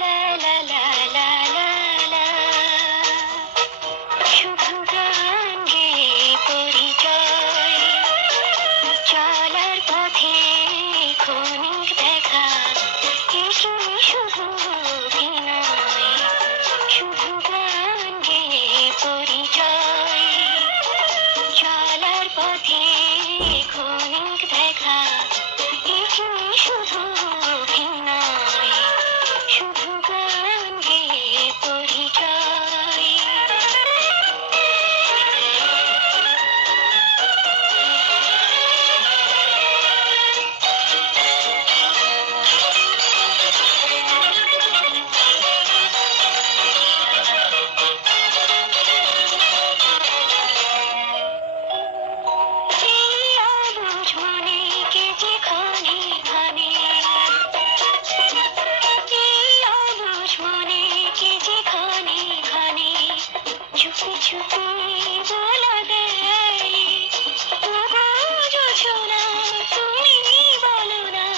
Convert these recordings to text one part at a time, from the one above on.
লা লা লা লা লা লা। শুধু গান গেয়ে পরিচয়, চলার পথে ক্ষণিক দেখা, একে শুধু অভিনয়। শুধু গান গেয়ে পরিচয়, চলার পথে ক্ষণিক দেখা, একে শুধু অভিনয়। শুধু গান গেয়ে পরিচয়। এই অবুঝ মনে কে যে ক্ষণে ক্ষণে, এই অবুঝ মনে কে যে ক্ষণে ক্ষণে চুপি চুপি বলা দেয়, ওগো জোছনা তুমি বলো না,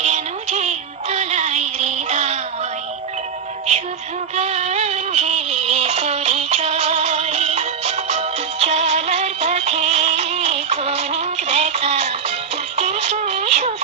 কেন যে উতলায় হৃদয়। শুধু গান গেয়ে পরিচয়, চলার পথে ক্ষণিক দেখা, একে শুধু